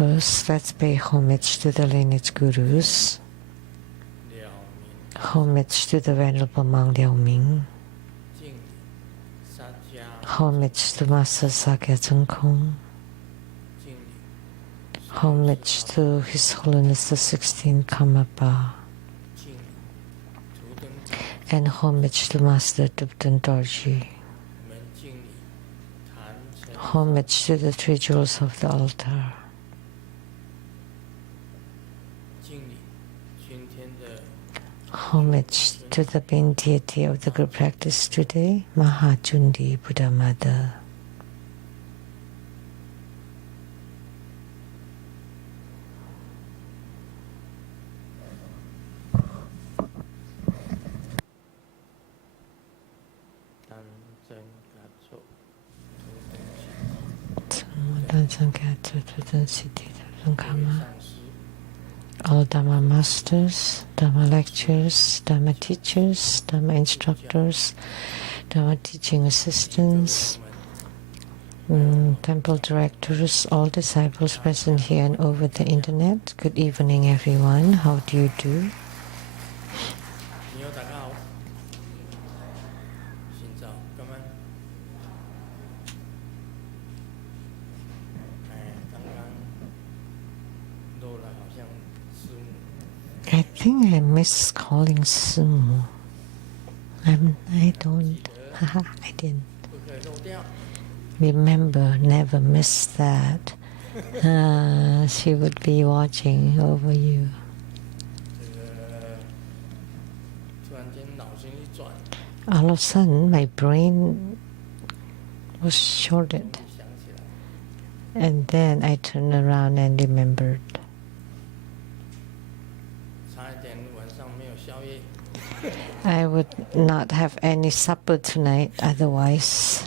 First, let's pay homage to the lineage gurus. Homage to the Venerable Monk Liao Ming. Homage to Master Sakya Cheng Kong. Homage to His Holiness the 16th Karmapa. And homage to Master Dubden Dorji. Homage to the three jewels of the altar. Homage to the main deity of the group practice today, Mahajundi Buddha Mother. All Dharma masters, Dharma lecturers, Dharma teachers, Dharma instructors, Dharma teaching assistants, temple directors, all disciples present here and over the internet. Good evening, everyone. How do you do? I think I miss calling Sumu. I don't. I didn't remember. Never miss that. She would be watching over you. All of a sudden, my brain was shorted, and then I turned around and remembered. I would not have any supper tonight otherwise.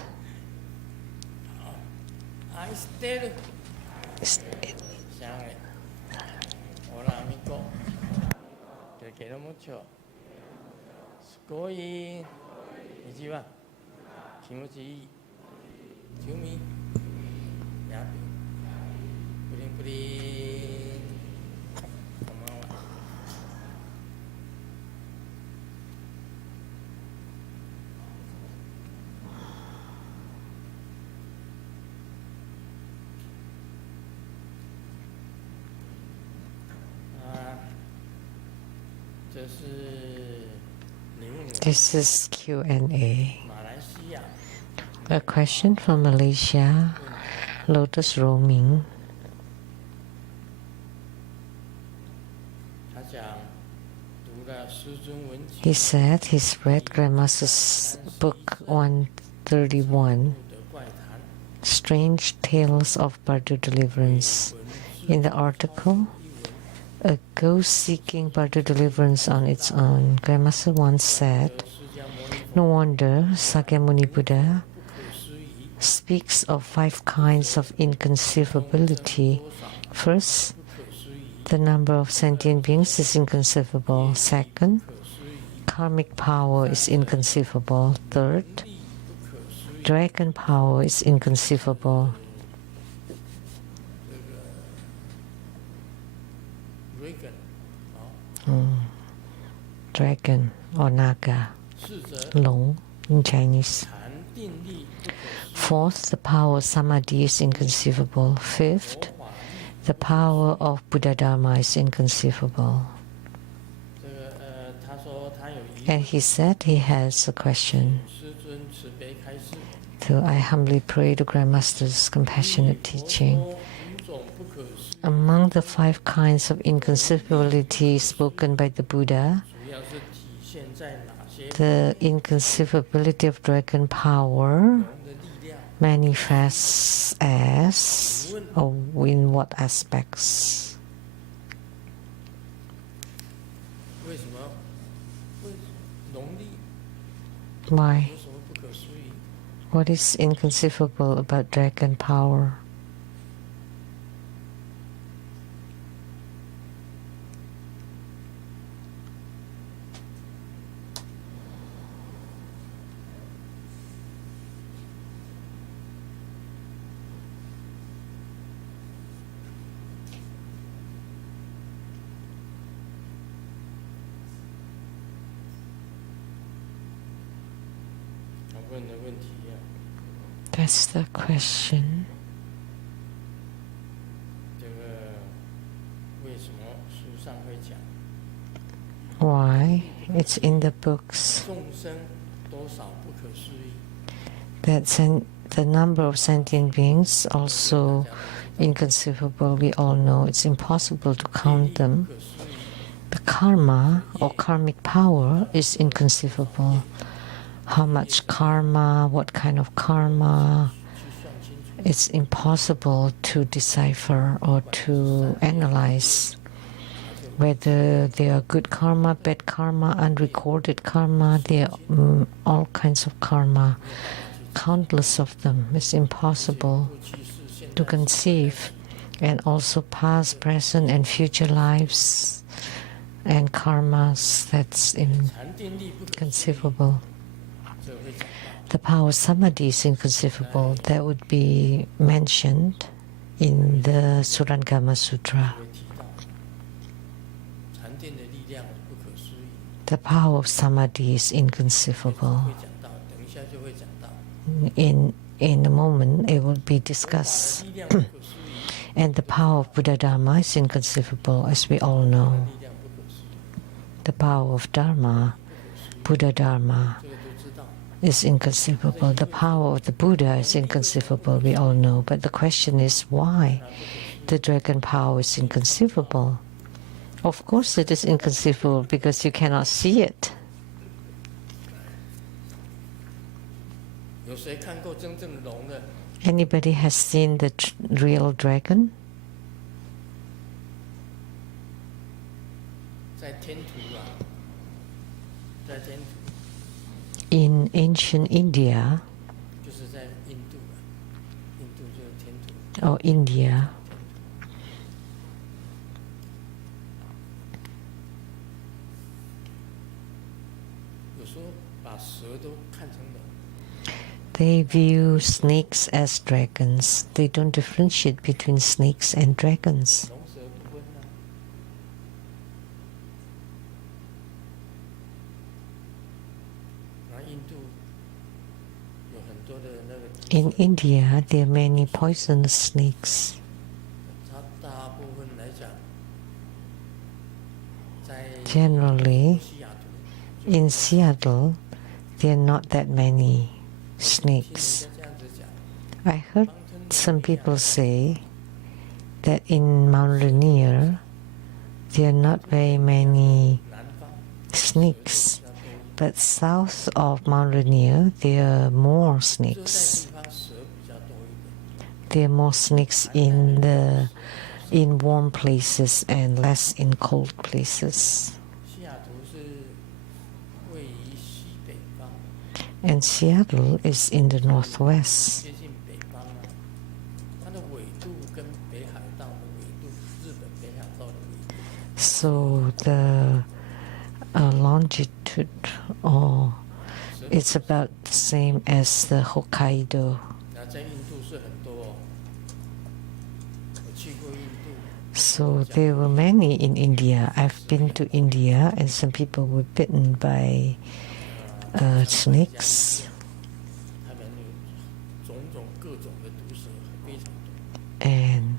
This is Q&A. A question from Malaysia, Lotus Roaming. He said he's read Grandmaster's book 131, Strange Tales of Bardo Deliverance. In the article, a ghost seeking Bardo deliverance on its own. Grandmaster once said, no wonder Sakyamuni Buddha speaks of 5 kinds of inconceivability. First, the number of sentient beings is inconceivable. Second, karmic power is inconceivable. Third, dragon power is inconceivable. Dragon or naga, long in Chinese. Fourth, the power of samadhi is inconceivable. Fifth, the power of Buddha Dharma is inconceivable. And he said he has a question. So I humbly pray to Grandmaster's compassionate teaching. Among the 5 kinds of inconceivability spoken by the Buddha, the inconceivability of dragon power manifests as, or in what aspects? Why? What is inconceivable about dragon power? That's the question. Why? It's in the books that the number of sentient beings also inconceivable. We all know it's impossible to count them. The karma or karmic power is inconceivable. How much karma, what kind of karma, it's impossible to decipher or to analyze. Whether they are good karma, bad karma, unrecorded karma, there are all kinds of karma, countless of them. It's impossible to conceive. And also past, present, and future lives and karmas, that's inconceivable. The power of samadhi is inconceivable. That would be mentioned in the Surangama Sutra. The power of samadhi is inconceivable. In a moment, it will be discussed. And the power of Buddha Dharma is inconceivable, as we all know. The power of Dharma, Buddha Dharma, is inconceivable. The power of the Buddha is inconceivable, we all know. But the question is why the dragon power is inconceivable. Of course it is inconceivable because you cannot see it. Anybody has seen the real dragon? In ancient India, or India, they view snakes as dragons. They don't differentiate between snakes and dragons. In India, there are many poisonous snakes. Generally, in Seattle, there are not that many snakes. I heard some people say that in Mount Rainier, there are not very many snakes. But south of Mount Rainier, there are more snakes. There are more snakes in warm places and less in cold places. And Seattle is in the northwest. So the longitude, it's about the same as the Hokkaido. So there were many in India. I've been to India, and some people were bitten by snakes. And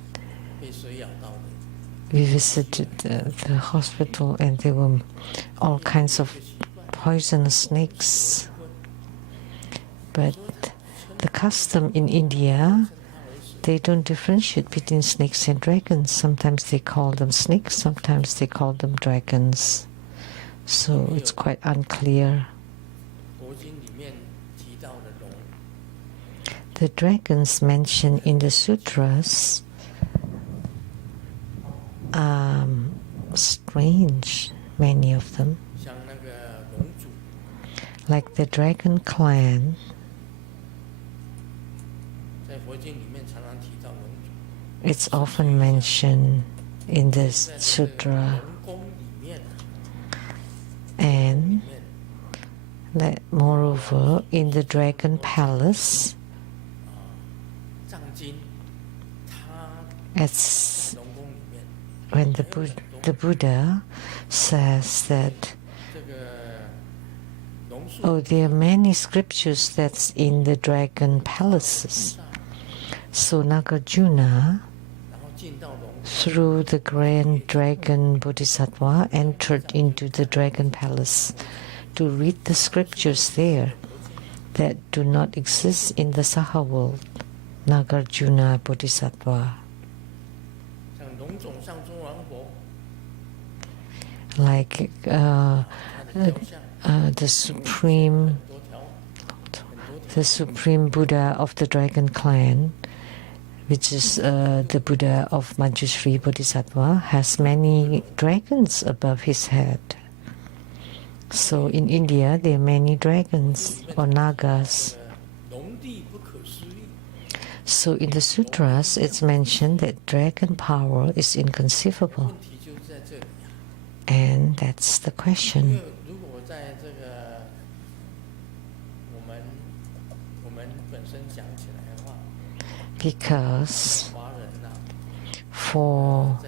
we visited the hospital, and there were all kinds of poisonous snakes. But the custom in India, they don't differentiate between snakes and dragons. Sometimes they call them snakes, sometimes they call them dragons. So it's quite unclear. The dragons mentioned in the sutras are strange, many of them. Like the dragon clan, it's often mentioned in this sutra. And moreover, in the dragon palace, it's when the Buddha says that Oh, there are many scriptures that's in the dragon palaces. So Nagarjuna, through the grand dragon bodhisattva, entered into the dragon palace to read the scriptures there that do not exist in the Saha world. Nagarjuna bodhisattva. Like the supreme Buddha of the dragon clan, which is the Buddha of Manjushri Bodhisattva, has many dragons above his head. So in India, there are many dragons or nagas. So in the sutras, it's mentioned that dragon power is inconceivable. And that's the question. Because for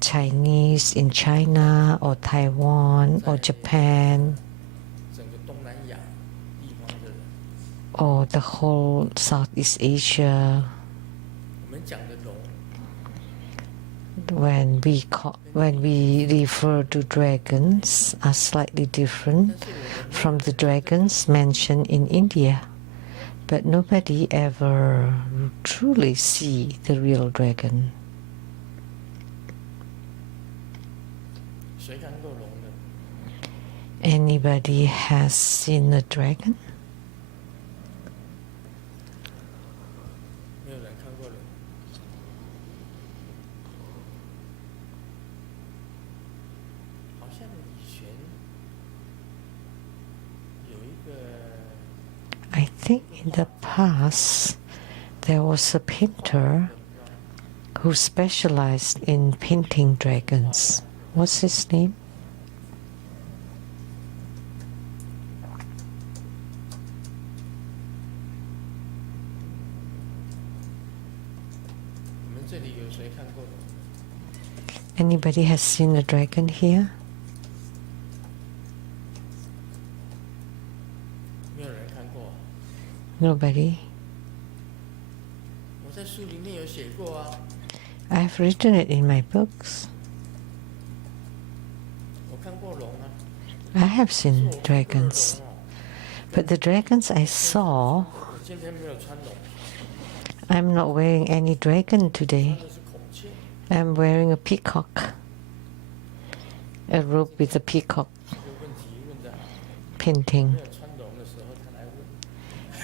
Chinese in China or Taiwan or Japan or the whole Southeast Asia, when we refer to dragons, are slightly different from the dragons mentioned in India. But nobody ever truly see the real dragon. Anybody has seen a dragon? I think in the past there was a painter who specialized in painting dragons. What's his name? Anybody has seen a dragon here? Nobody? I've written it in my books. I have seen dragons. But the dragons I saw, I'm not wearing any dragon today. I'm wearing a peacock. A robe with a peacock painting.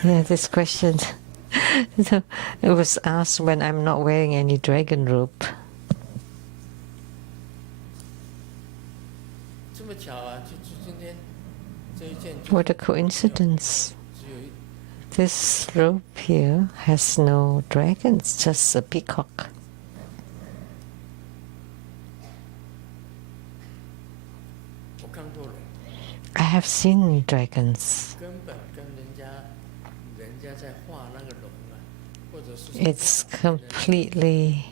Yeah, this question it was asked when I'm not wearing any dragon robe. What a coincidence. This robe here has no dragons, just a peacock. I have seen dragons. It's completely,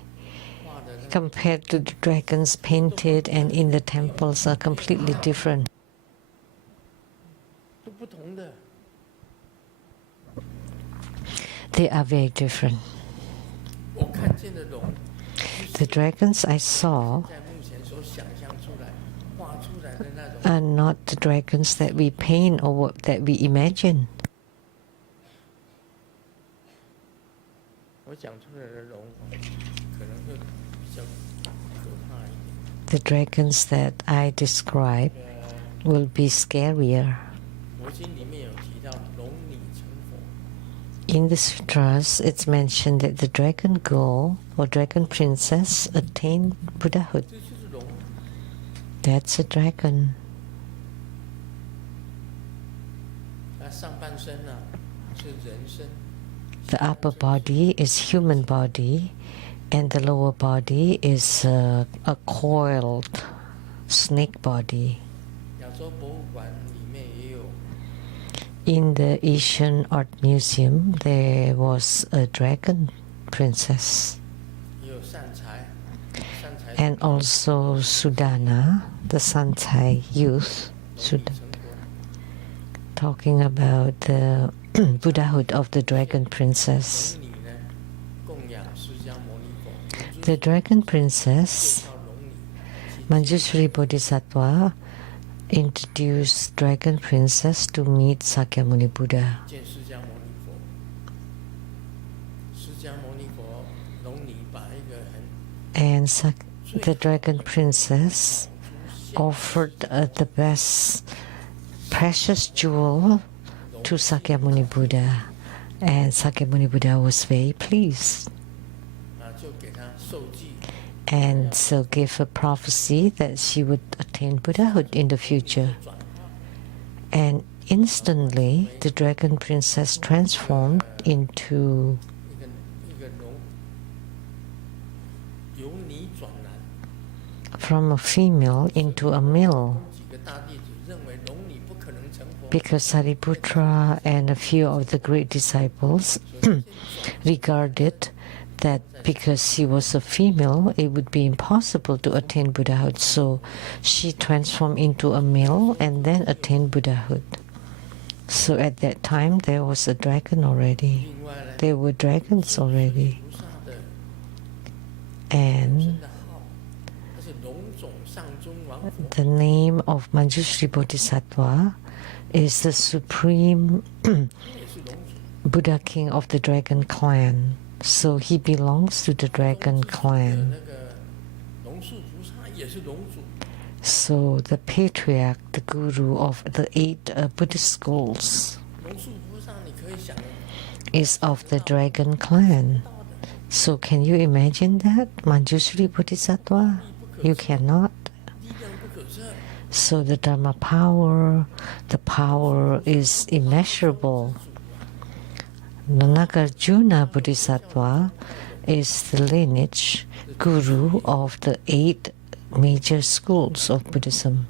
compared to the dragons painted and in the temples, are completely different. They are very different. The dragons I saw are not the dragons that we paint or that we imagine. The dragons that I describe will be scarier. In the sutras, it's mentioned that the dragon girl or dragon princess attained Buddhahood. That's a dragon. The upper body is human body, and the lower body is a coiled snake body. In the Asian Art Museum, there was a dragon princess. and also Sudana, the Santai youth, talking about the Buddhahood of the Dragon Princess. The Dragon Princess, Manjushri Bodhisattva, introduced Dragon Princess to meet Sakyamuni Buddha. And the Dragon Princess offered the best precious jewel to Sakyamuni Buddha, and Sakyamuni Buddha was very pleased, and so gave a prophecy that she would attain Buddhahood in the future. And instantly the Dragon Princess transformed into from a female into a male, because Sariputra and a few of the great disciples regarded that because she was a female, it would be impossible to attain Buddhahood. So she transformed into a male and then attained Buddhahood. So at that time, there was a dragon already. There were dragons already. And the name of Manjushri Bodhisattva is the supreme Buddha king of the dragon clan. So he belongs to the dragon clan. So the patriarch, the guru of the 8 Buddhist schools, is of the dragon clan. So can you imagine that? Manjushri Bodhisattva? You cannot. So the Dharma power, the power is immeasurable. Nagarjuna Bodhisattva is the lineage guru of the 8 major schools of Buddhism.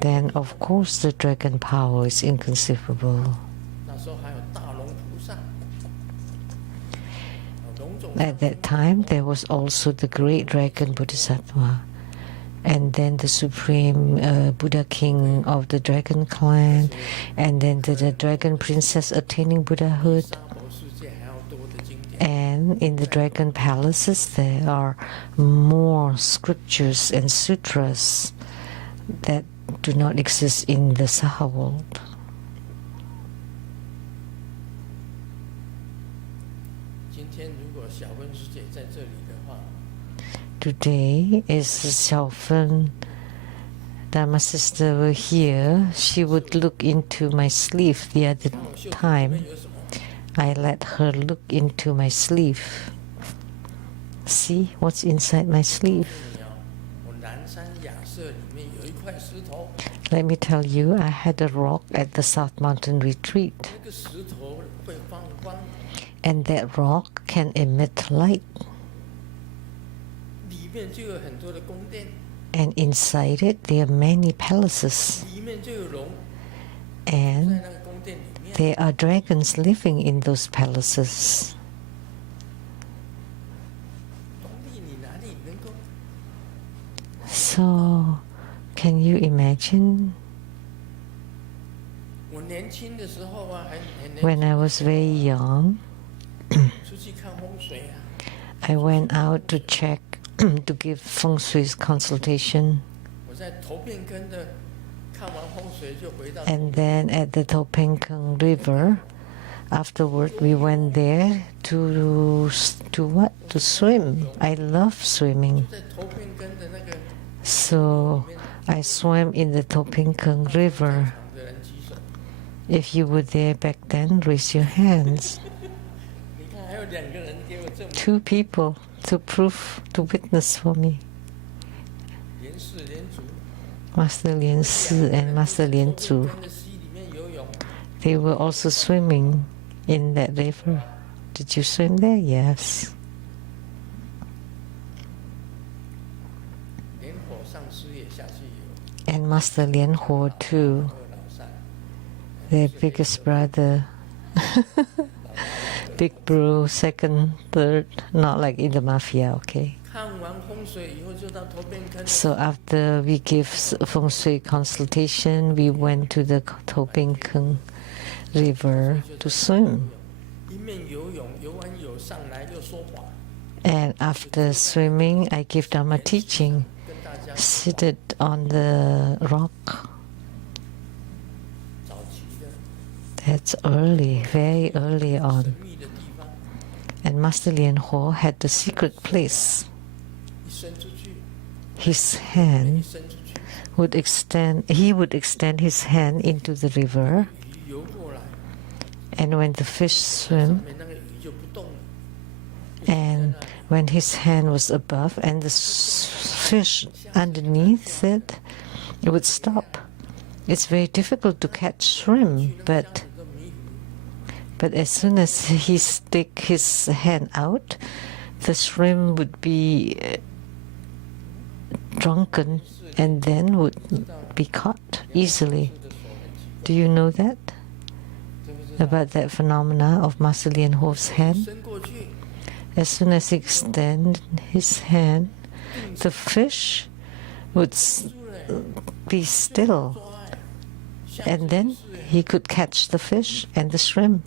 Then of course the dragon power is inconceivable. At that time there was also the great dragon Bodhisattva, and then the supreme Buddha king of the dragon clan, and then the dragon princess attaining Buddhahood. And in the dragon palaces there are more scriptures and sutras that do not exist in the Saha world. Today, if Xiaofen Dharma sister were here, she would look into my sleeve. The other time, I let her look into my sleeve. See what's inside my sleeve. Let me tell you, I had a rock at the South Mountain retreat, and that rock can emit light. And inside it there are many palaces, and there are dragons living in those palaces. So can you imagine? When I was very young, I went out to check to give feng shui consultation, and then at the Topengkeng River, afterward we went there to swim. I love swimming, so I swam in the Topengkeng River. If you were there back then, raise your hands. 2 people to witness for me. Master Lian Si and Master Lian Zhu. They were also swimming in that river. Did you swim there? Yes. And Master Lian Ho too, their biggest brother. big bro, second, third, not like in the mafia, okay? So after we give feng shui consultation, we went to the Topeng River to swim. And after swimming, I give Dharma teaching, seated on the rock. That's early, very early on. And Master Lian Ho had the secret place. His hand would extend, he would extend his hand into the river, and when the fish swim, and when his hand was above and the fish underneath it, it would stop. It's very difficult to catch shrimp, but as soon as he stick his hand out, the shrimp would be drunken and then would be caught easily. Do you know that? About that phenomena of Master Lian Ho's hand? As soon as he extended his hand, the fish would be still, and then he could catch the fish and the shrimp.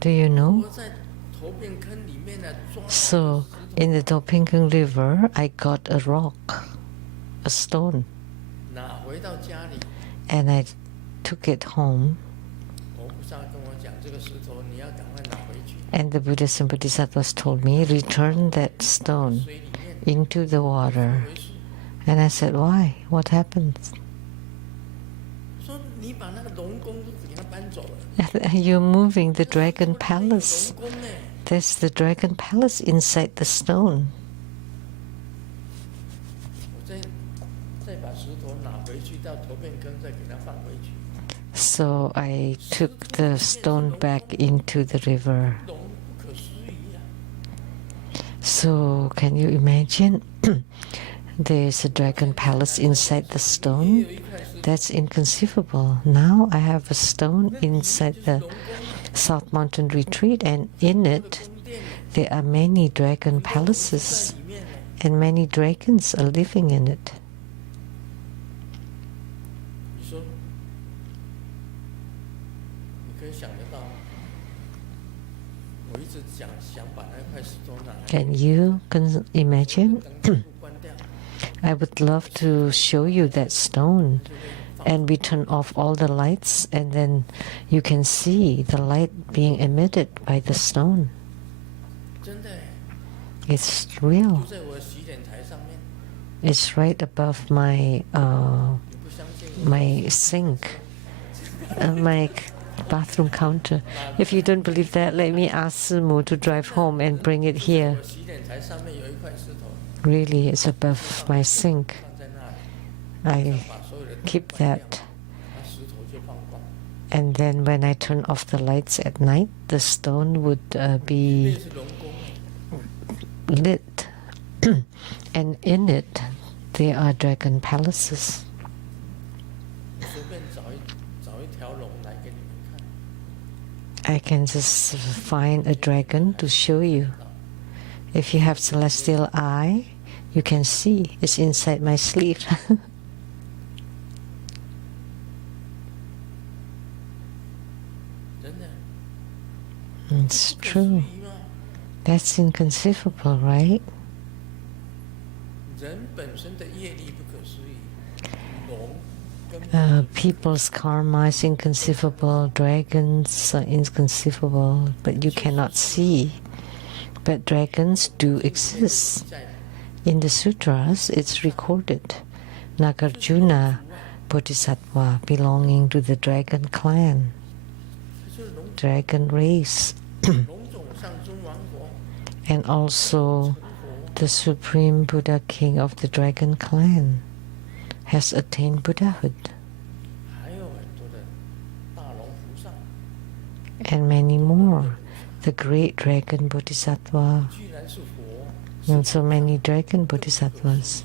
Do you know? So in the Topeng River, I got a rock, a stone, and I took it home. And the Buddhas and Bodhisattvas told me, return that stone into the water. And I said, why? What happens? You're moving the dragon palace. There's the dragon palace inside the stone. So I took the stone back into the river. So can you imagine? There's a dragon palace inside the stone. That's inconceivable. Now I have a stone inside the South Mountain Retreat, and in it there are many dragon palaces, and many dragons are living in it. Can you imagine? I would love to show you that stone, and we turn off all the lights, and then you can see the light being emitted by the stone. It's real. It's right above my my sink, my bathroom counter. If you don't believe that, let me ask Simu to drive home and bring it here. Really, it's above my sink. I keep that. And then when I turn off the lights at night, the stone would be lit. And in it, there are dragon palaces. I can just find a dragon to show you. If you have celestial eye, you can see it's inside my sleeve. It's true. That's inconceivable, right? People's karma is inconceivable, dragons are inconceivable, but you cannot see. But dragons do exist. In the sutras, it's recorded. Nagarjuna Bodhisattva belonging to the dragon clan, dragon race. And also the Supreme Buddha King of the dragon clan has attained Buddhahood. And many more. The great dragon Bodhisattva, and so many dragon Bodhisattvas.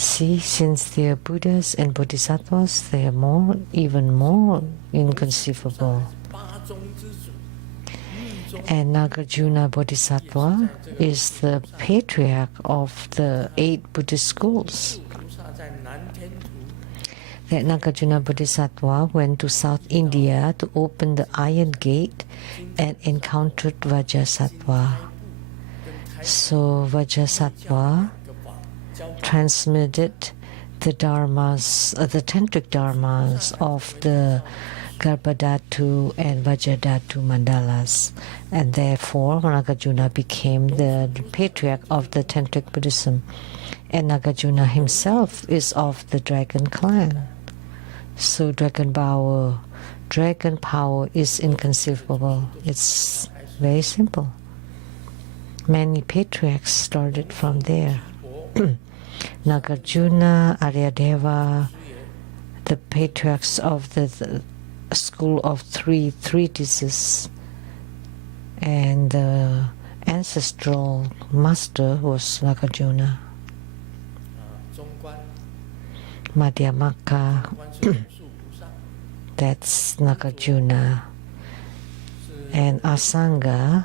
See, since they are Buddhas and Bodhisattvas, they are even more inconceivable. And Nagarjuna Bodhisattva is the patriarch of the 8 Buddhist schools. That Nagarjuna Bodhisattva went to South India to open the Iron Gate and encountered Vajrasattva. So Vajrasattva transmitted the dharmas, the tantric dharmas of the Garbhadhatu and Vajradhatu mandalas, and therefore Nagarjuna became the patriarch of the tantric Buddhism. And Nagarjuna himself is of the dragon clan. So dragon power is inconceivable. It's very simple. Many patriarchs started from there. Nagarjuna, Aryadeva, the patriarchs of the school of 3 treatises, and the ancestral master was Nagarjuna. Madhyamaka, that's Nagarjuna. And Asanga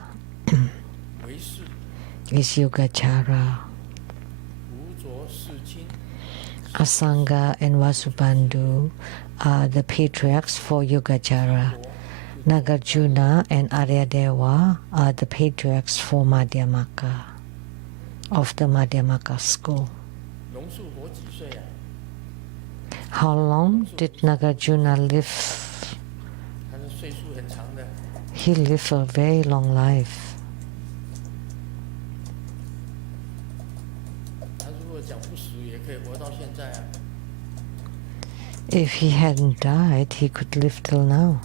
is Yogacara. Asanga and Vasubandhu are the patriarchs for Yogacara. Nagarjuna and Aryadeva are the patriarchs for Madhyamaka, of the Madhyamaka school. How long did Nagarjuna live? He lived a very long life. If he hadn't died, he could live till now.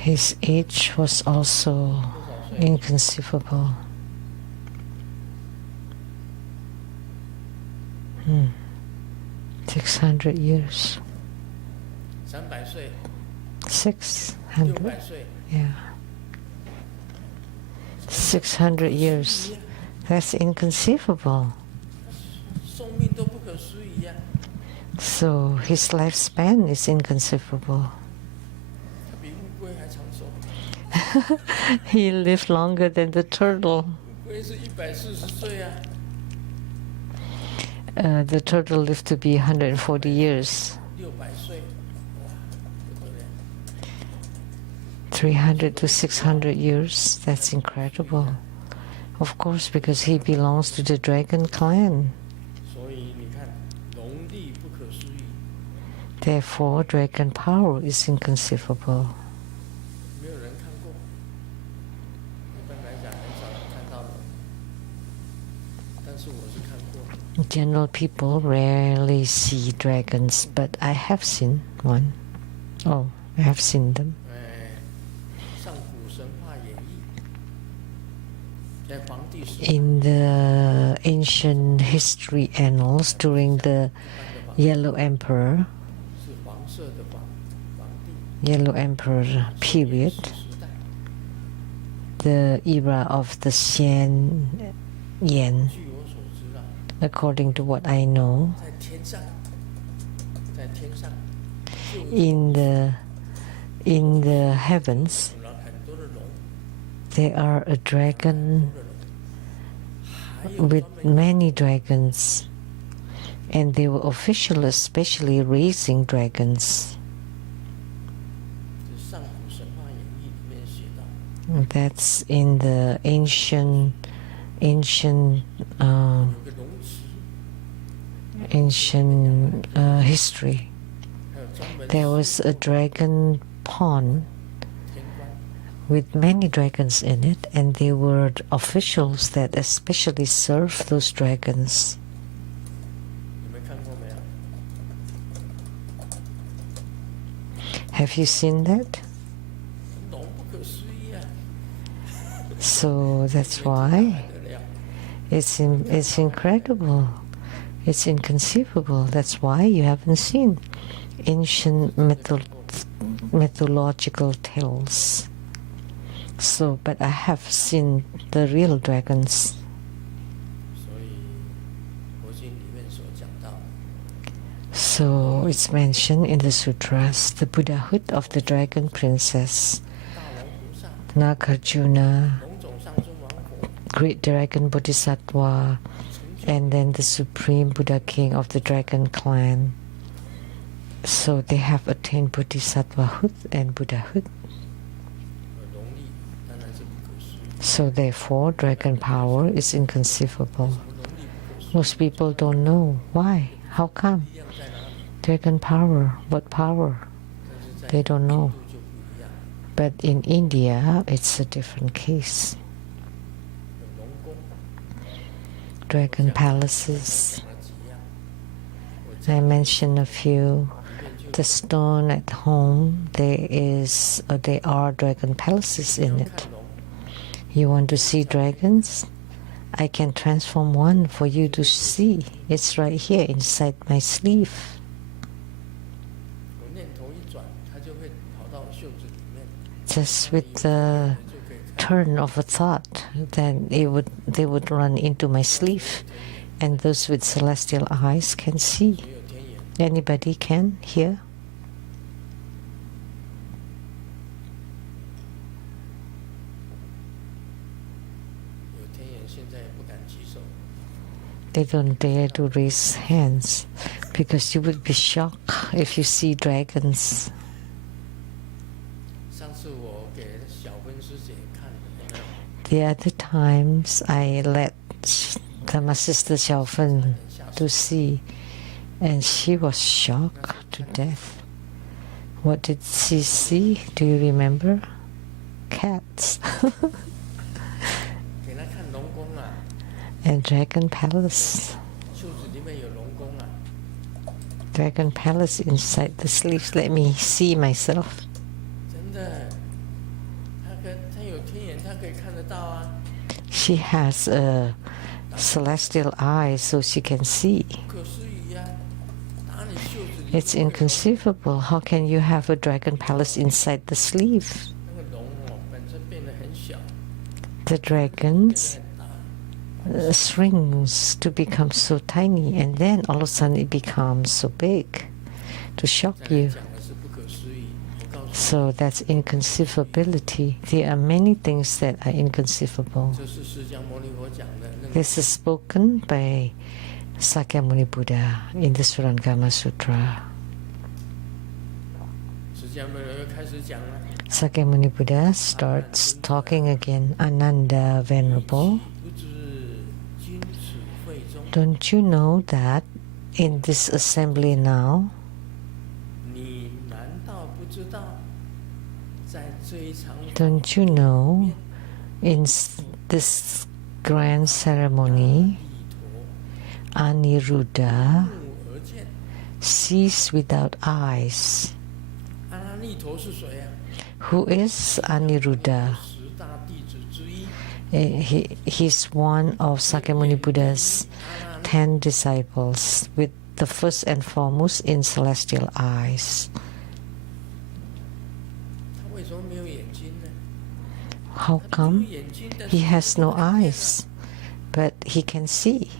His age was also inconceivable. 600 years. 600? Yeah. 600 years. That's inconceivable. So his lifespan is inconceivable. He lived longer than the turtle. The turtle lived to be 140 years. 300 to 600 years, that's incredible. Of course, because he belongs to the dragon clan. Therefore, dragon power is inconceivable. General people rarely see dragons, but I have seen one. Oh, I have seen them. In the ancient history annals during the Yellow Emperor period, the era of the Shen Yen, according to what I know, in the heavens there are a dragon with many dragons, and they were official, especially raising dragons. That's in the ancient history. There was a dragon pond with many dragons in it, and they were officials that especially served those dragons. Have you seen that? So that's why it's incredible. It's inconceivable. That's why you haven't seen ancient mythological tales. So, but I have seen the real dragons. So it's mentioned in the sutras, the Buddhahood of the dragon princess, Nagarjuna, great dragon bodhisattva, and then the supreme Buddha king of the dragon clan. So they have attained bodhisattvahood and Buddhahood. So therefore, dragon power is inconceivable. Most people don't know why. How come? Dragon power, what power? They don't know. But in India, it's a different case. Dragon palaces. I mentioned a few. The stone at home, there are dragon palaces in it. You want to see dragons? I can transform one for you to see. It's right here inside my sleeve. Just with the turn of a thought, then they would run into my sleeve, and those with celestial eyes can see. Anybody can here? They don't dare to raise hands because you would be shocked if you see dragons. The other times I let my sister Xiaofen to see, and she was shocked to death. What did she see? Do you remember? Cats. And Dragon Palace. Dragon Palace inside the sleeves. Let me see myself. She has a celestial eye so she can see. It's inconceivable. How can you have a dragon palace inside the sleeve? The dragons shrinks to become so tiny, and then all of a sudden it becomes so big to shock you. So that's inconceivability. There are many things that are inconceivable. This is spoken by Sakyamuni Buddha in the Surangama Sutra. Sakyamuni Buddha starts talking again. Ananda Venerable, don't you know that in this assembly now, don't you know in this grand ceremony, Aniruddha sees without eyes? Who is Aniruddha? He's one of Sakyamuni Buddha's 10 disciples, with the first and foremost in celestial eyes. How come? He has no eyes, but he can see.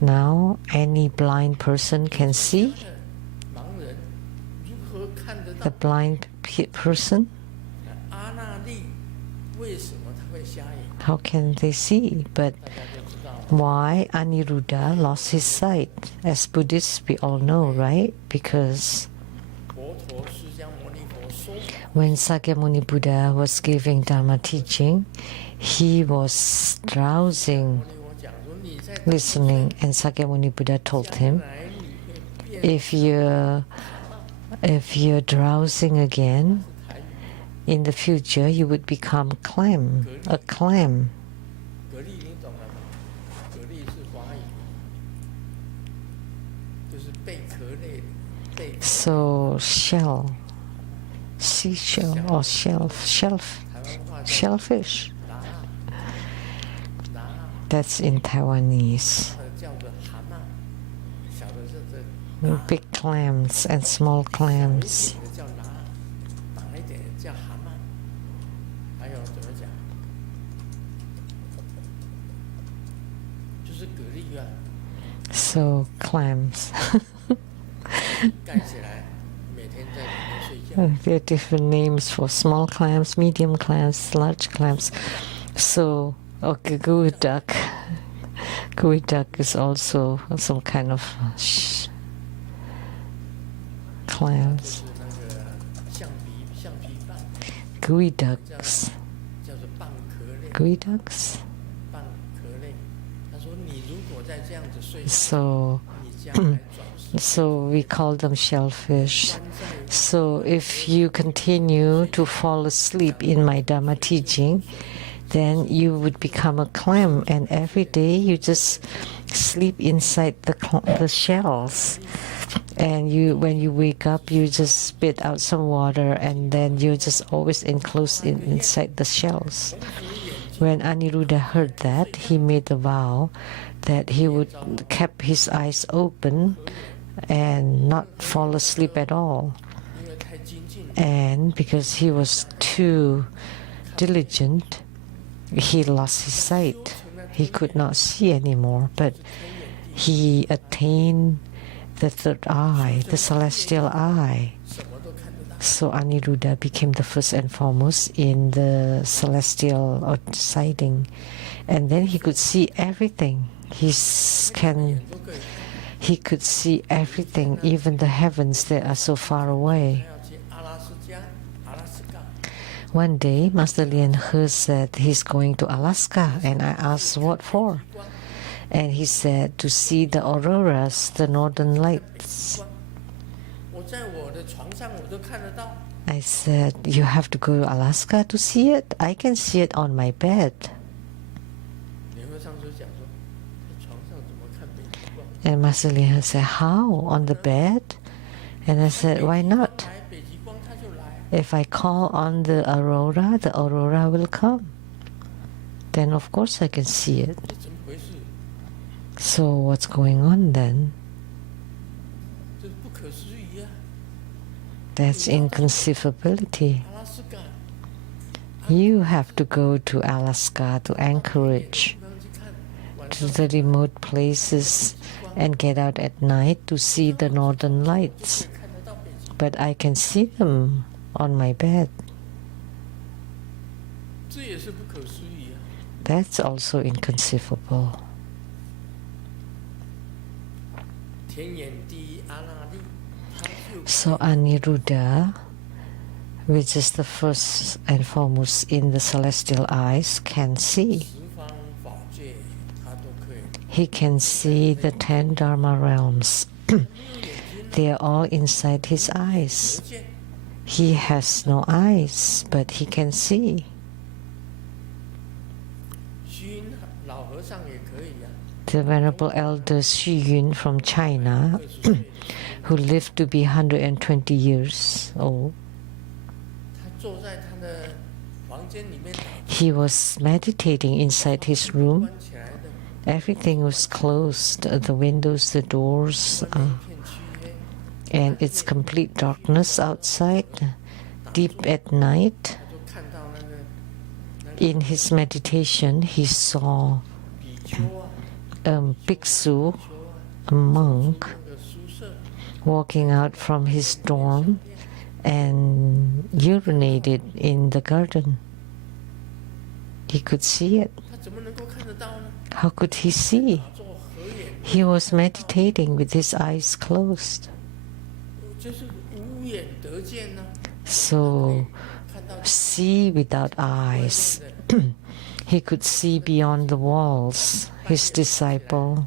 Now, any blind person can see? The blind person? How can they see? But why Aniruddha lost his sight? As Buddhists, we all know, right? Because when Sakyamuni Buddha was giving Dharma teaching, he was drowsing, listening, and Sakyamuni Buddha told him, if you're drowsing again, in the future you would become a clam. So shell, seashell or shellfish. That's in Taiwanese. big clams and small clams. So clams. There are different names for small clams, medium clams, large clams. So, okay, gooey duck. Gooey duck is also some kind of clams. Gooey ducks. Gooey ducks. So, so we call them shellfish. So if you continue to fall asleep in my Dharma teaching, then you would become a clam, and every day you just sleep inside the shells. And when you wake up, you just spit out some water, and then you're just always enclosed inside the shells. When Aniruddha heard that, he made a vow that he would keep his eyes open and not fall asleep at all. And because he was too diligent, he lost his sight. He could not see anymore, but he attained the third eye, the celestial eye. So Aniruddha became the first and foremost in the celestial sighting. And then he could see everything. He could see everything, even the heavens that are so far away. One day, Master-Ling heard that he's going to Alaska, and I asked what for. And he said to see the auroras, the northern lights. I said, you have to go to Alaska to see it? I can see it on my bed. And Master-Ling said, how? On the bed? And I said, why not? If I call on the aurora will come. Then of course I can see it. So what's going on then? That's inconceivability. You have to go to Alaska, to Anchorage, to the remote places, and get out at night to see the northern lights. But I can see them on my bed. That's also inconceivable. So Aniruddha, which is the first and foremost in the celestial eyes, can see. He can see the 10 Dharma realms. They are all inside his eyes. He has no eyes, but he can see. The Venerable Elder Xu Yun from China, who lived to be 120 years old, he was meditating inside his room. Everything was closed, the windows, the doors, and it's complete darkness outside, deep at night. In his meditation, he saw a bhiksu, a monk, walking out from his dorm and urinated in the garden. He could see it. How could he see? He was meditating with his eyes closed. So, see without eyes. He could see beyond the walls. His disciple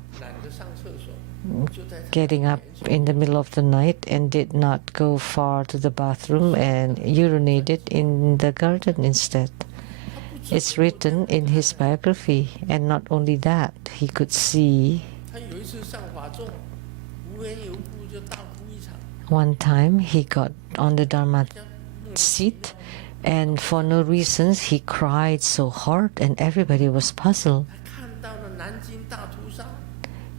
getting up in the middle of the night and did not go far to the bathroom and urinated in the garden instead. It's written in his biography, and not only that, he could see. One time he got on the Dharma seat, and for no reasons he cried so hard, and everybody was puzzled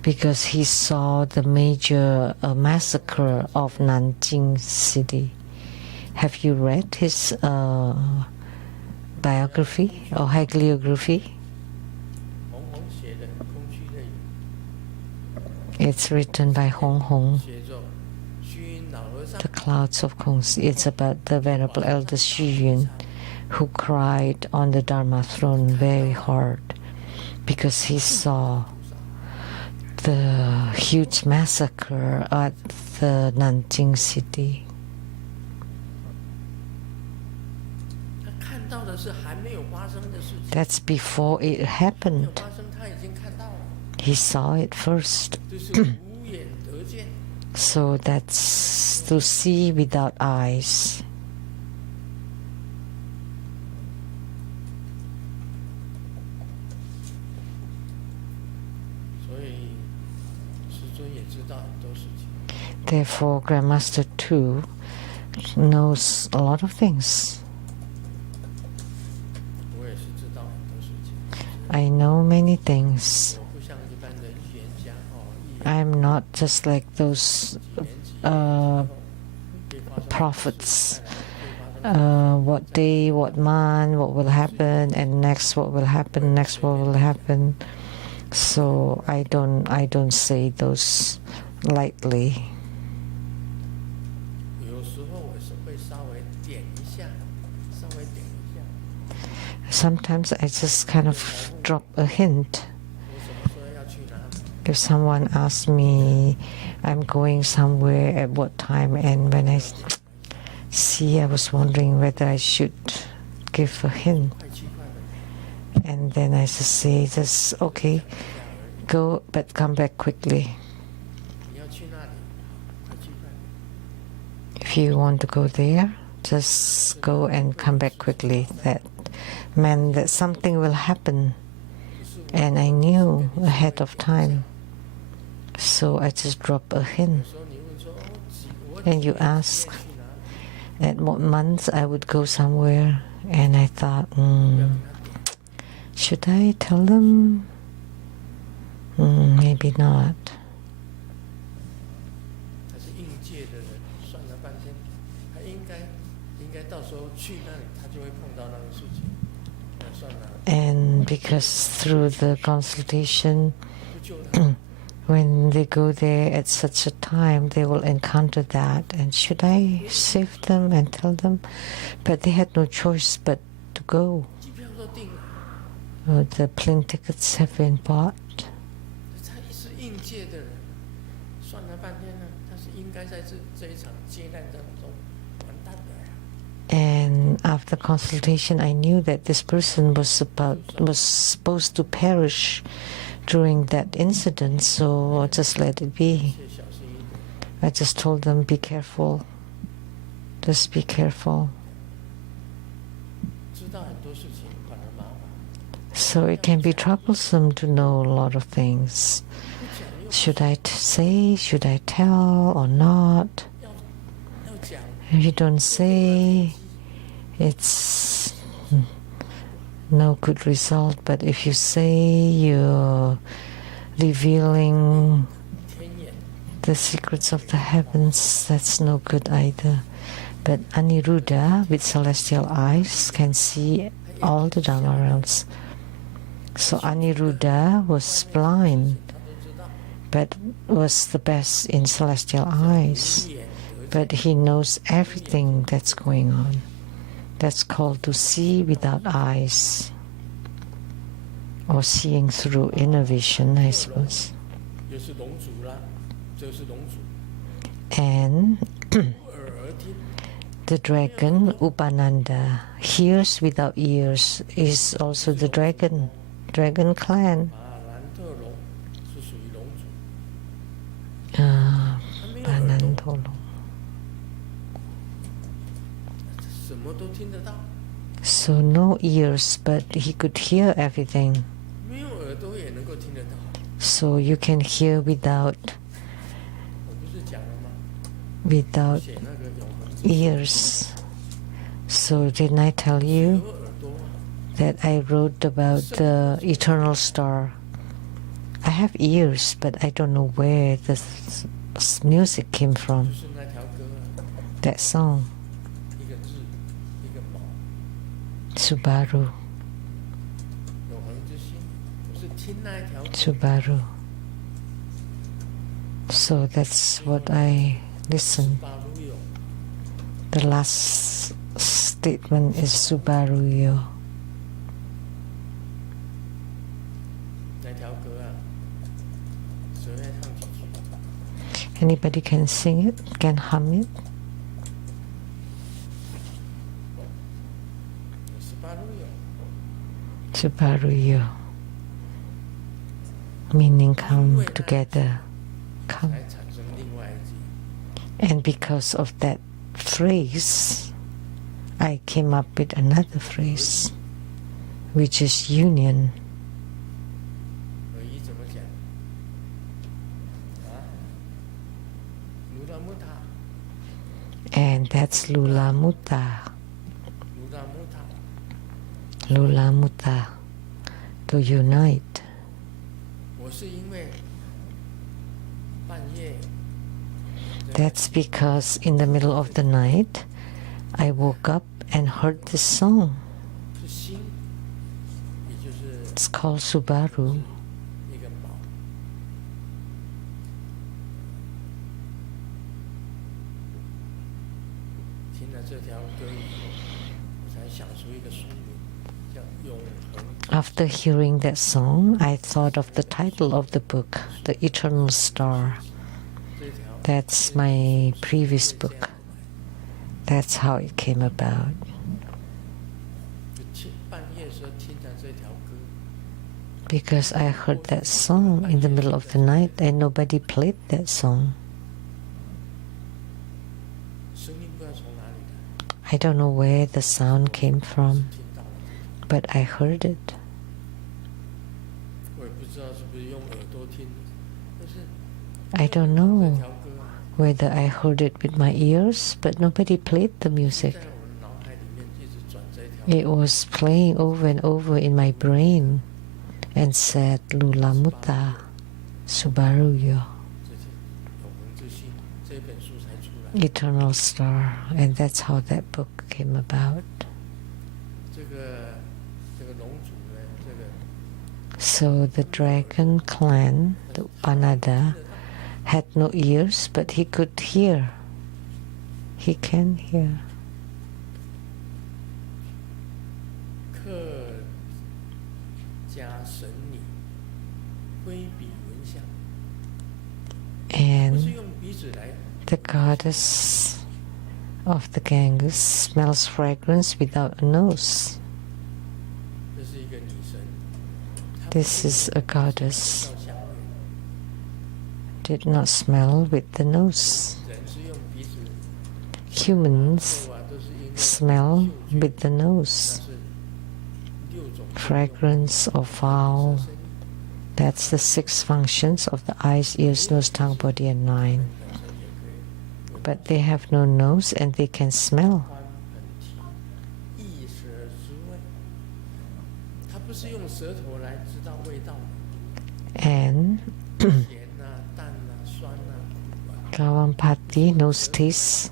because he saw the major massacre of Nanjing city. Have you read his biography or hagiography? It's written by Hong Hong, The Clouds of Kongsi. It's about the Venerable Elder Xu Yun, who cried on the Dharma throne very hard because he saw the huge massacre at the Nanjing city. That's before it happened. He saw it first. So that's to see without eyes. Therefore, Grandmaster too knows a lot of things. I know many things. I'm not just like those prophets. What day, what month, what will happen, and next what will happen, next what will happen. So I don't say those lightly. Sometimes I just kind of drop a hint. If someone asks me, I'm going somewhere at what time, and when I see, I was wondering whether I should give a hint. And then I just say, just okay, go, but come back quickly. If you want to go there, just go and come back quickly. That meant that something will happen, and I knew ahead of time. So I just drop a hint. And you ask at what month I would go somewhere, and I thought, should I tell them? Maybe not. And because through the consultation, when they go there at such a time, they will encounter that. And should I save them and tell them? But they had no choice but to go. The plane tickets have been bought. And after consultation, I knew that this person was supposed to perish during that incident, so just let it be. I just told them, be careful. Just be careful. So it can be troublesome to know a lot of things. Should I say, should I tell or not? If you don't say, it's no good result. But if you say, you're revealing the secrets of the heavens, that's no good either. But Aniruddha, with celestial eyes, can see all the Dharma realms. So Aniruddha was blind, but was the best in celestial eyes. But he knows everything that's going on. That's called to see without eyes, or seeing through inner vision, I suppose. And the dragon Upananda hears without ears is also the dragon clan. So no ears, but he could hear everything. So you can hear without ears. So didn't I tell you that I wrote about the eternal star? I have ears, but I don't know where the music came from. That song, Subaru. Subaru. So that's what I listen. The last statement is Subaru yo. Anybody can sing it, can hum it? Subaru yo. Meaning come together. Come. And because of that phrase, I came up with another phrase, which is union. And that's Lula Mutta. Lula Mutta. To unite. That's because in the middle of the night, I woke up and heard this song. It's called Subaru. After hearing that song, I thought of the title of the book, The Eternal Star. That's my previous book. That's how it came about. Because I heard that song in the middle of the night and nobody played that song. I don't know where the sound came from, but I heard it. I don't know whether I heard it with my ears, but nobody played the music. It was playing over and over in my brain and said, Lula Mutta, Subaru yo. Eternal Star, and that's how that book came about. So the dragon clan, the Upanada, had no ears, but he could hear. He can hear. And the goddess of the Ganges smells fragrance without a nose. This is a goddess. Did not smell with the nose. Humans smell with the nose. Fragrance or foul. That's the 6 functions of the eyes, ears, nose, tongue, body, and mind. But they have no nose and they can smell. And Gawampati knows taste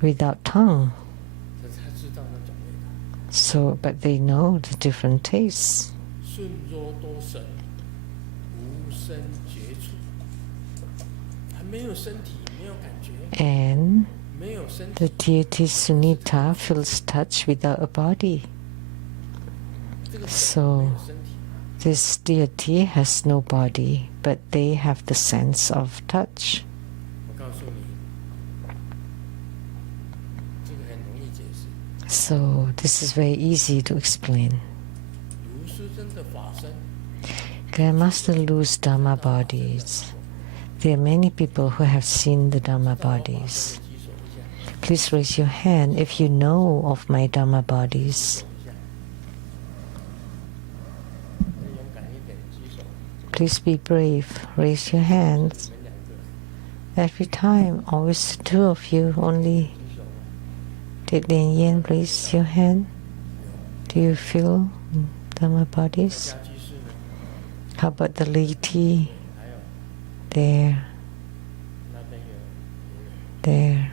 without tongue. So, but they know the different tastes. And the deity Sunita feels touch without a body. So this deity has no body, but they have the sense of touch. So this is very easy to explain. Grandmaster Lu's Dharma bodies. There are many people who have seen the Dharma bodies. Please raise your hand if you know of my Dharma bodies. Please be brave. Raise your hands. Every time, always the 2 of you only. Did Lin Yen raise your hand? Do you feel Dharma bodies? How about the Li Ti? There. There.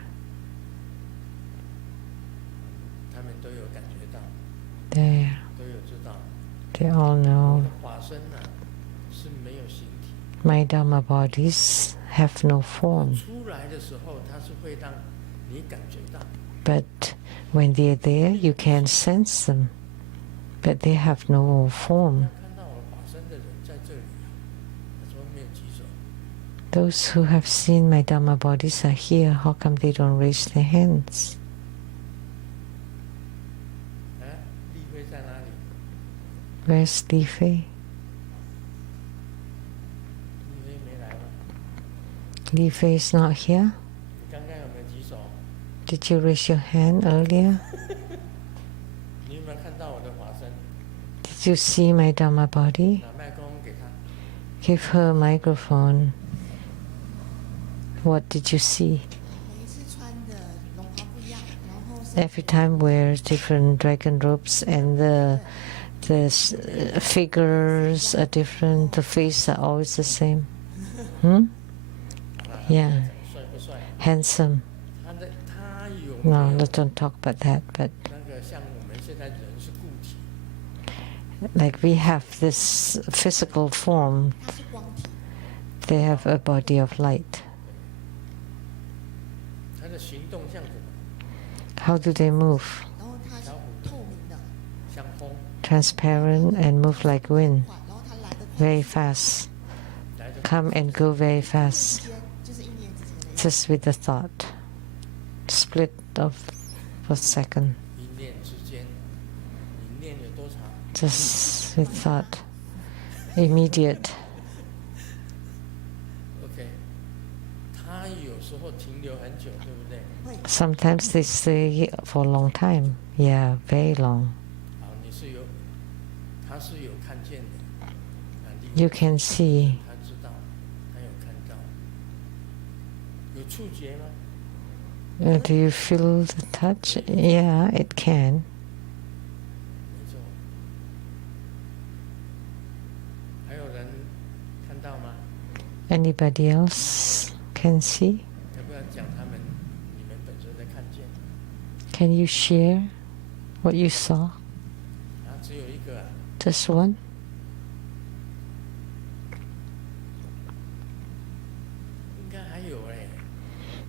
There. They all know. My Dhamma bodies have no form. But when they're there, you can sense them. But they have no form. Those who have seen my Dhamma bodies are here. How come they don't raise their hands? Where's Li Fei? Li Fei is not here? Did you raise your hand earlier? Did you see my Dhamma body? Give her a microphone. What did you see? Every time wears different dragon robes and the figures are different, the face are always the same. Yeah. Handsome. No, let's don't talk about that, but like we have this physical form, they have a body of light. How do they move? Transparent and move like wind, very fast. Come and go very fast, just with the thought. Split of a second. Just with thought. Immediate. Sometimes they stay for a long time. Yeah, very long. You can see. Do you feel the touch? Yeah, it can. Anybody else can see? Can you share what you saw? Just one?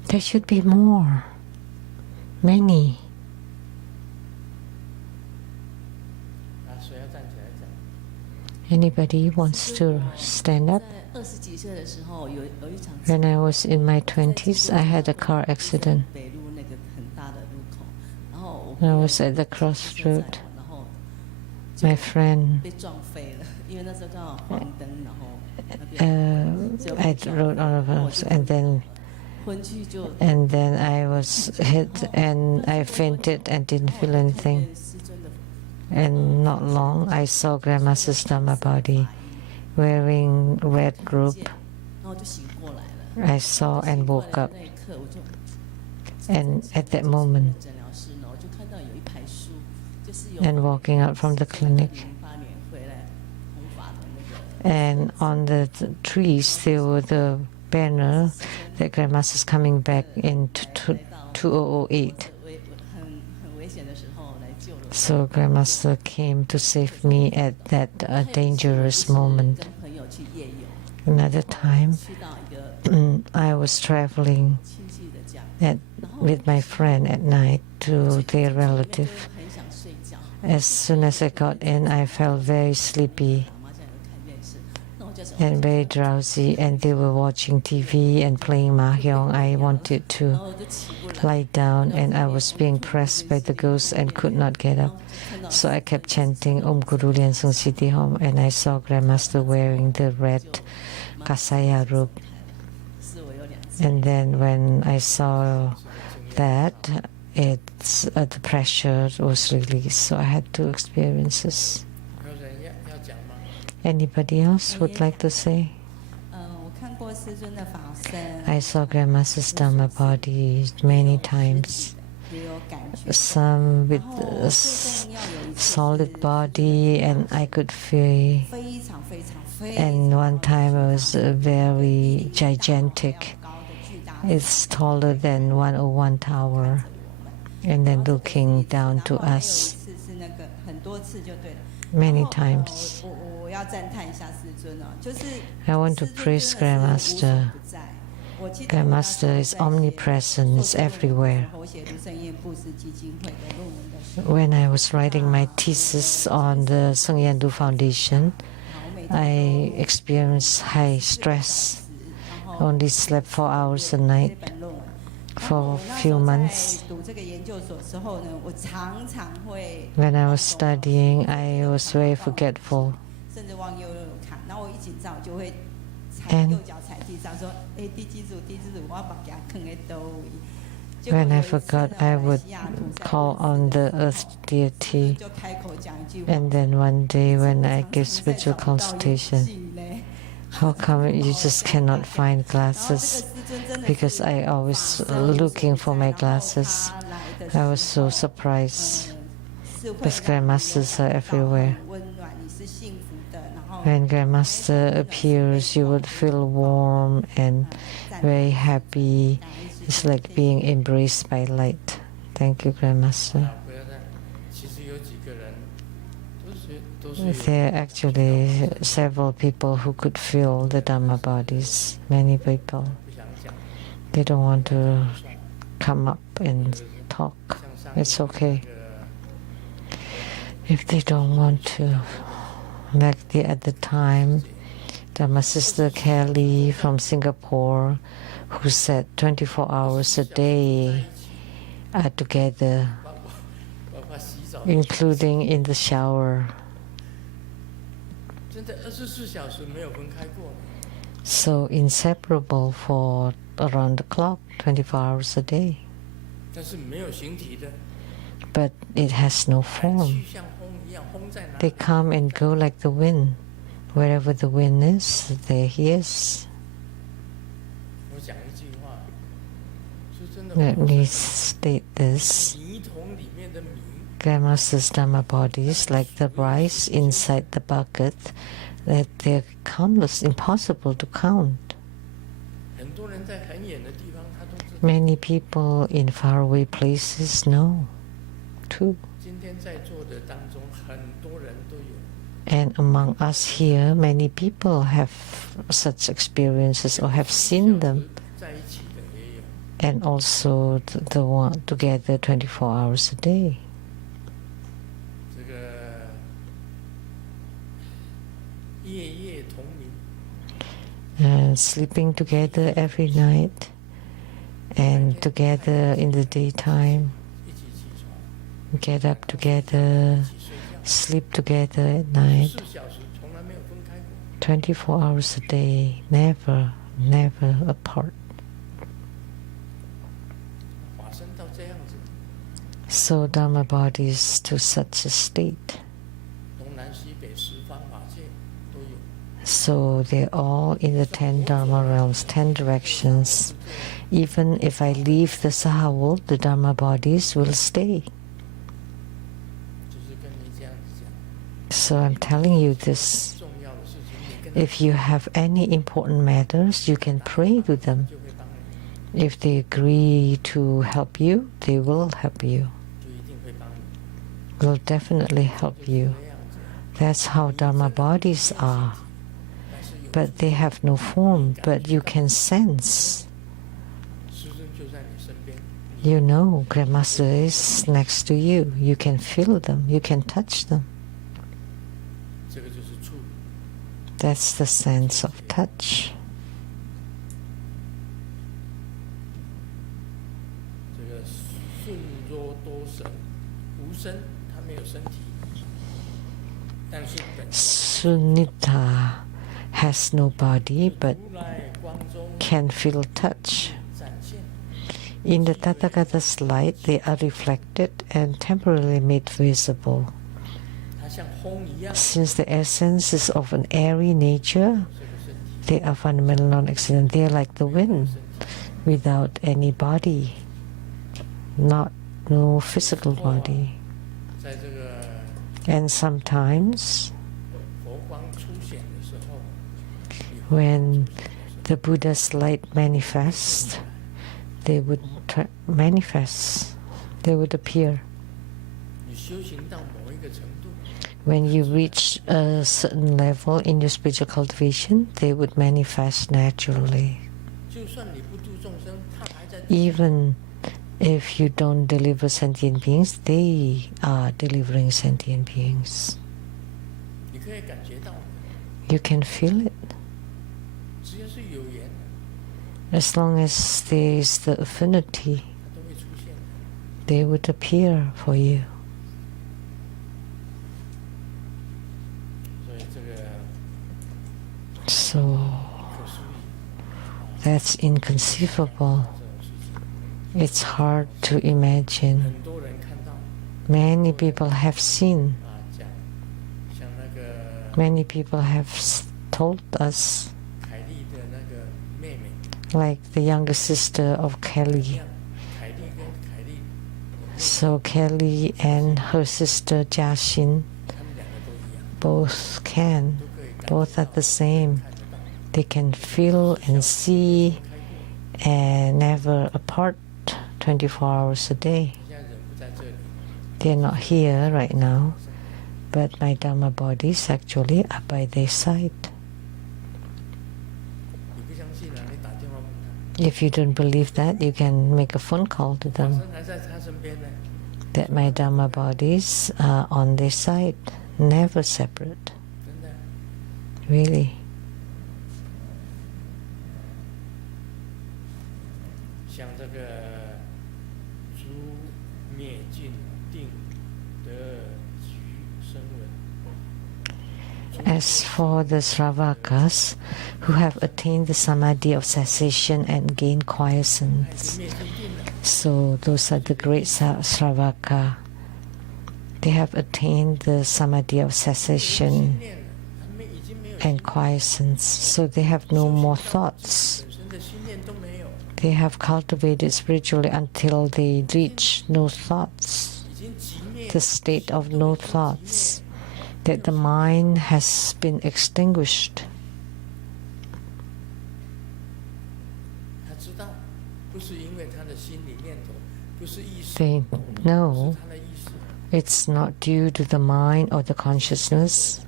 There should be more. Many. Anybody wants to stand up? When I was in my 20s, I had a car accident. I was at the crossroad. My friend, I rode on a bus, and then I was hit and I fainted and didn't feel anything. And not long, I saw Grandmaster's Dhamma body wearing red robe. I saw and woke up. And at that moment, and walking out from the clinic, and on the trees there were the banner that Grandmaster's coming back in 2008. So Grandmaster came to save me at that dangerous moment. Another time, I was traveling with my friend at night to their relative. As soon as I got in, I felt very sleepy and very drowsy, and they were watching TV and playing mahjong. I wanted to lie down, and I was being pressed by the ghost and could not get up. So I kept chanting Om Guru Lien Sung Siddhi Hom, and I saw Grandmaster wearing the red kasaya robe. And then when I saw that, the pressure was released, so I had two experiences. Anybody else would like to say? I saw Grandmaster's Dhamma body many times. Some with solid body, and I could feel. And one time it was very gigantic. It's taller than 101 tower, and then looking down to us many times. I want to praise Grandmaster. Grandmaster is omnipresent, is everywhere. When I was writing my thesis on the Sung Yandu Foundation, I experienced high stress. Only slept 4 hours a night for a few months. When I was studying, I was very forgetful. And when I forgot, I would call on the earth deity. And then one day when I give spiritual consultation, how come you just cannot find glasses? Because I always looking for my glasses. I was so surprised. Because Grandmasters are everywhere. When Grandmaster appears, you would feel warm and very happy. It's like being embraced by light. Thank you, Grandmaster. There are actually several people who could feel the Dharma bodies. Many people. They don't want to come up and talk. It's okay. If they don't want to. Like at the time, my sister Kelly from Singapore, who said 24 hours a day are together, including in the shower. So inseparable for around the clock, 24 hours a day. But it has no form. They come and go like the wind. Wherever the wind is, there he is. Let me state this. Grandmaster's Dharma bodies, like the rice inside the bucket, that they're countless, impossible to count. Many people in faraway places know, too. And among us here, many people have such experiences or have seen them. And also the one together 24 hours a day. Sleeping together every night and together in the daytime. Get up together, sleep together at night. 24 hours a day, never, never apart. So Dharma bodies to such a state. So they're all in the 10 Dharma realms, 10 directions. Even if I leave the Saha, the Dharma bodies will stay. So I'm telling you this. If you have any important matters, you can pray to them. If they agree to help you, they will help you. Will definitely help you. That's how Dharma bodies are. But they have no form, but you can sense. You know Grandmaster is next to you. You can feel them, you can touch them. That's the sense of touch. Sunita has no body but can feel touch. In the Tathagata's light, they are reflected and temporarily made visible. Since the essence is of an airy nature, they are fundamental non-existent. They are like the wind, without any body, no physical body. And sometimes when the Buddha's light manifests, they would manifest, they would appear. When you reach a certain level in your spiritual cultivation, they would manifest naturally. Even if you don't deliver sentient beings, they are delivering sentient beings. You can feel it. As long as there is the affinity, they would appear for you. So that's inconceivable. It's hard to imagine. Many people have seen. Many people have told us, like the younger sister of Kelly. So Kelly and her sister Jiaxin both are the same. They can feel and see and never apart 24 hours a day. They're not here right now, but my Dharma bodies actually are by their side. If you don't believe that, you can make a phone call to them that my Dharma bodies are on their side, never separate. Really. As for the Sravakas who have attained the samadhi of cessation and gained quiescence, so those are the great Sravaka. They have attained the samadhi of cessation and quiescence, so they have no more thoughts. They have cultivated spiritually until they reach no thoughts, the state of no thoughts, that the mind has been extinguished. They know it's not due to the mind or the consciousness.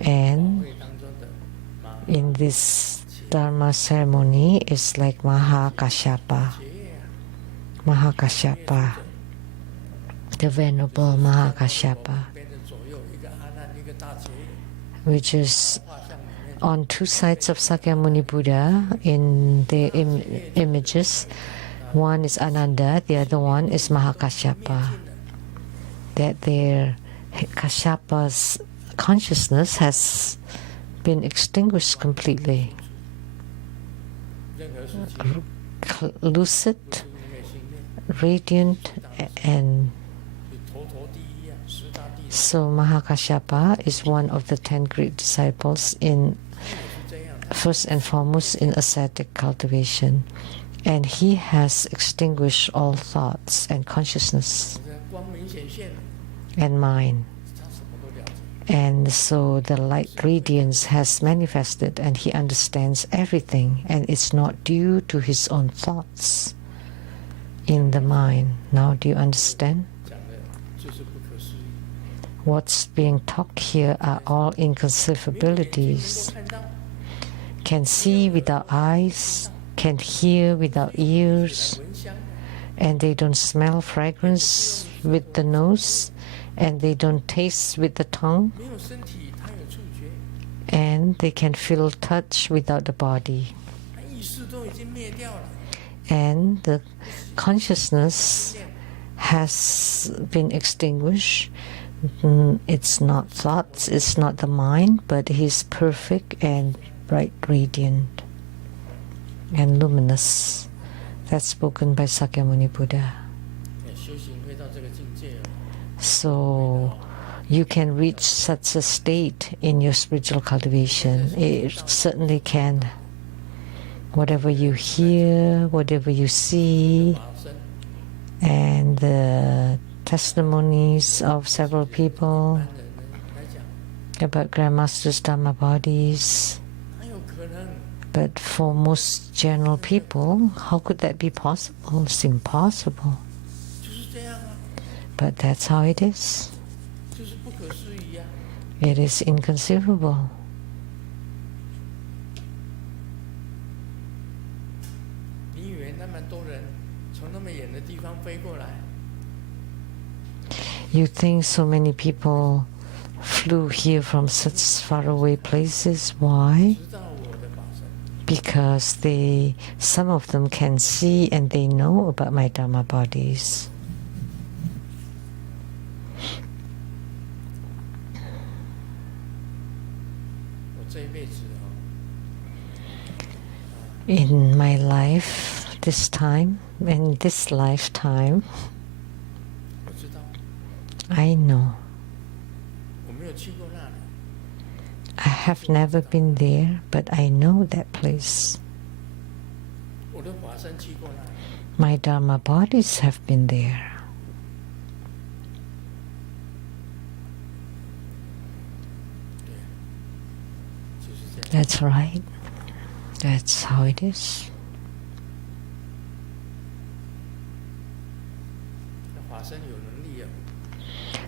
And in this Dharma ceremony, it's like Mahakashyapa, the Venerable Mahakashyapa, which is on two sides of Sakyamuni Buddha in the images. One is Ananda, the other one is Mahakashyapa. That their Kashyapa's consciousness has been extinguished completely. Lucid, radiant, and so Mahakashyapa is one of the 10 great disciples in first and foremost in ascetic cultivation, and he has extinguished all thoughts and consciousness and mind. And so the light radiance has manifested and he understands everything, and it's not due to his own thoughts in the mind. Now do you understand? What's being taught here are all inconceivabilities. Can see without eyes, can hear without ears, and they don't smell fragrance with the nose, and they don't taste with the tongue, and they can feel touch without the body. And the consciousness has been extinguished. It's not thoughts, it's not the mind, but he's perfect and bright, radiant, and luminous. That's spoken by Sakyamuni Buddha. So you can reach such a state in your spiritual cultivation. It certainly can. Whatever you hear, whatever you see, and the testimonies of several people about Grandmaster's Dharma bodies. But for most general people, how could that be possible? It's impossible. But that's how it is. It is inconceivable. You think so many people flew here from such faraway places. Why? Because some of them can see and they know about my Dharma bodies. In my life, this time, in this lifetime, I know. I have never been there, but I know that place. My Dharma bodies have been there. That's right. That's how it is.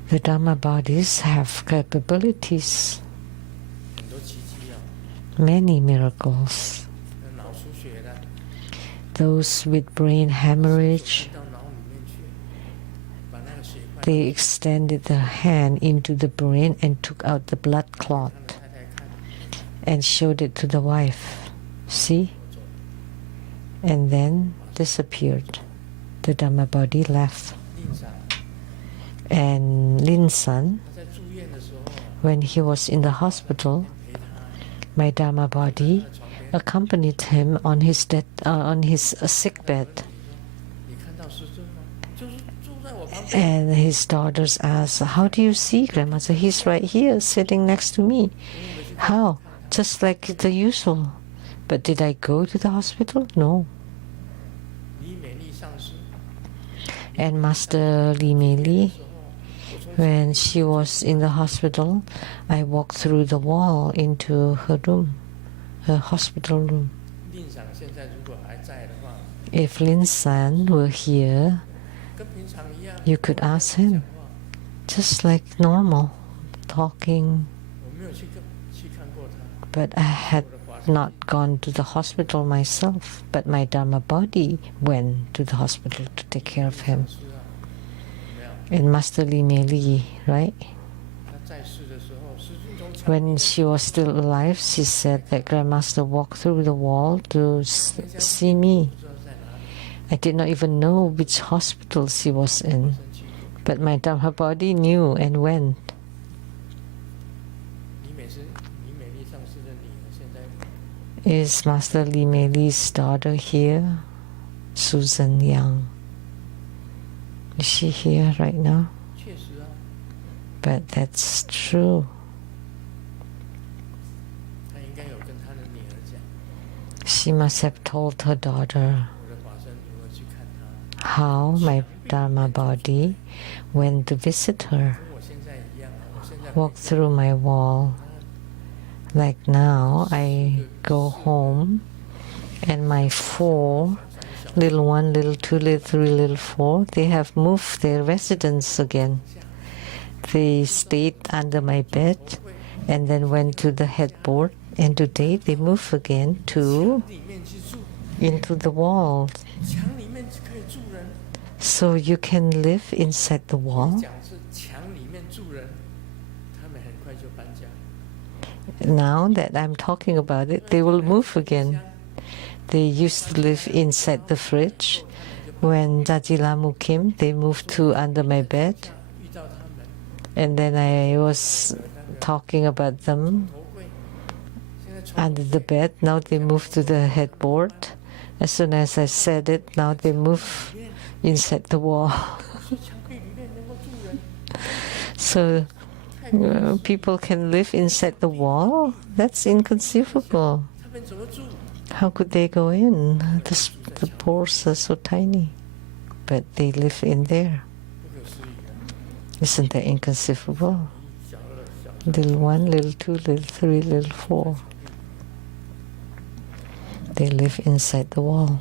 The Dharma bodies have capabilities, many miracles. Those with brain hemorrhage, they extended their hand into the brain and took out the blood clot and showed it to the wife. See? And then disappeared. The Dharma body left. And Lin San, when he was in the hospital, my Dharma body accompanied him on his sick bed. And his daughters asked, "How do you see Grandmaster? He's right here, sitting next to me." How? Just like the usual. But did I go to the hospital? No. And Master Li Mei Li, when she was in the hospital, I walked through the wall into her room, her hospital room. If Lin San were here, you could ask him, just like normal, talking. But I had not gone to the hospital myself, but my Dharma body went to the hospital to take care of him. And Master Li Mei Li, right? When she was still alive, she said that Grandmaster walked through the wall to see me. I did not even know which hospital she was in, but my Dharma body knew and went. Is Master Li Mei Li's daughter here? Susan Yang. Is she here right now? But that's true. She must have told her daughter how my Dharma body went to visit her, walked through my wall. Like now, I go home and my 4, little 1, little 2, little 3, little 4, they have moved their residence again. They stayed under my bed and then went to the headboard, and today they move again into the wall. So you can live inside the wall. Now that I'm talking about it, they will move again. They used to live inside the fridge. When Jaji Lamu came, they moved to under my bed. And then I was talking about them under the bed. Now they move to the headboard. As soon as I said it, now they move inside the wall. So people can live inside the wall? That's inconceivable. How could they go in? The pores are so tiny. But they live in there. Isn't that inconceivable? Little 1, little 2, little 3, little 4. They live inside the wall.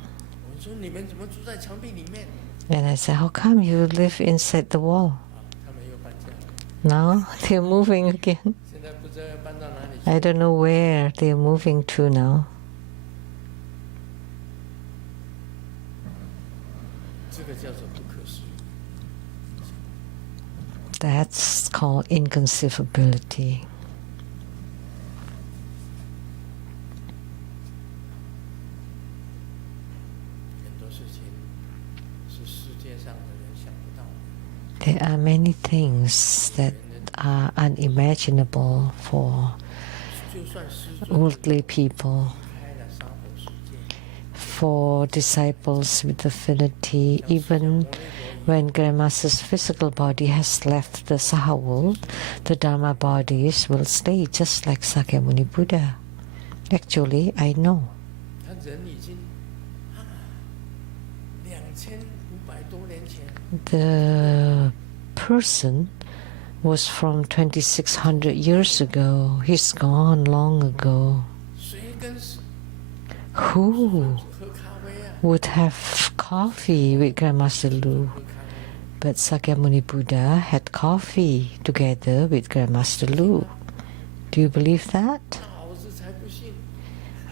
And I said, how come you live inside the wall? Now they're moving again. I don't know where they're moving to now. That's called inconceivability. There are many things that are unimaginable for worldly people, for disciples with affinity. Even when Grandmaster's physical body has left the Saha world, the Dharma bodies will stay just like Sakyamuni Buddha. Actually, I know. The person was from 2600 years ago. He's gone long ago. Who would have coffee with Grandmaster Lu? But Sakyamuni Buddha had coffee together with Grandmaster Lu. Do you believe that?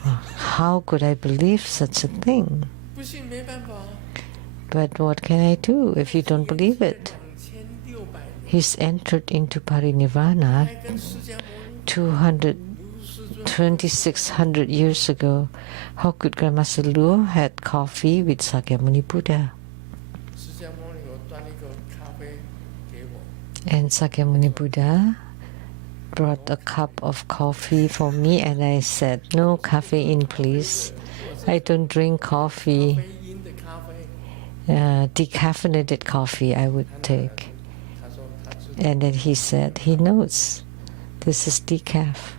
How could I believe such a thing? But what can I do if you don't believe it? He's entered into parinirvana 2600 years ago. How could Grandmaster Lu had coffee with Sakyamuni Buddha? And Sakyamuni Buddha brought a cup of coffee for me, and I said, no caffeine, please. I don't drink coffee. Decaffeinated coffee I would take. And then he said, he knows this is decaf.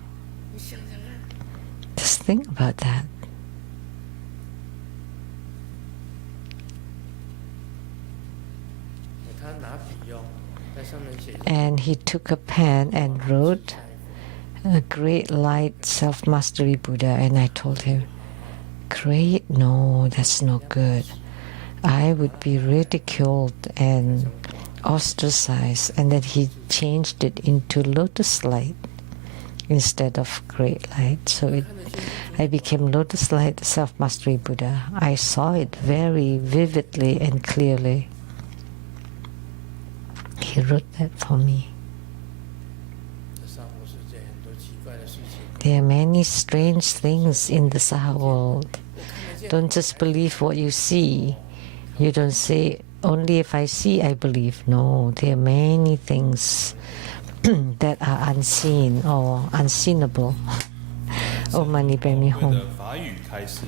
Just think about that. And he took a pen and wrote, a great light self-mastery Buddha. And I told him, great? No, that's not good. I would be ridiculed and ostracized. And then he changed it into lotus light instead of great light. So I became lotus light self-mastery Buddha. I saw it very vividly and clearly. He wrote that for me. There are many strange things in the Saha world. Don't just believe what you see. You don't say, only if I see, I believe. No, there are many things that are unseen or unseenable. 欧曼尼贝米吽。